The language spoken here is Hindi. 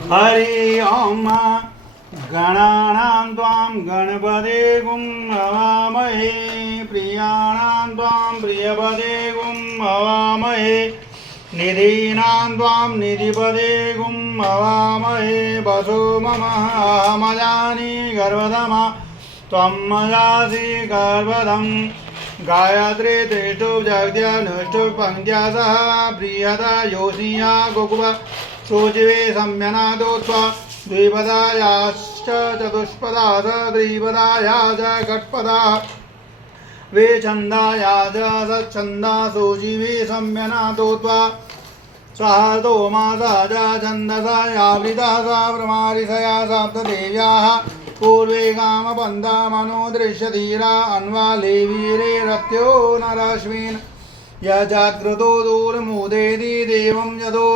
हरि ओम गणानां त्वां गणपते गुं हवामहे प्रियाणां त्वां प्रियपदे गुं हवामहे निधीनां त्वां निधिपदे गुं हवामहे वसो मम अहमजानि गर्भधमा त्वं मजासि गर्भधं गायत्री त्रिष्टुप् जगद्यानुष्टुप् पङ्क्त्या सह प्रियता योषिया गोकुल शुचिवे सम्यनादो त्वा द्विपदायाश्च चतुष्पदा त्रिपदाया च षट्पदा वे छन्दाया च सच्छन्दा शुचिवे सम्यनादो त्वा सहतो मासा च छन्दसा यावृता सा प्रमारिषया सप्तदेव्याः पूर्वे कामपन्था मनो दृश्यधीरा अन्वाले वीरे रत्यो नरश्विन् यजाग्रतो दूरमुदेति देवं यदो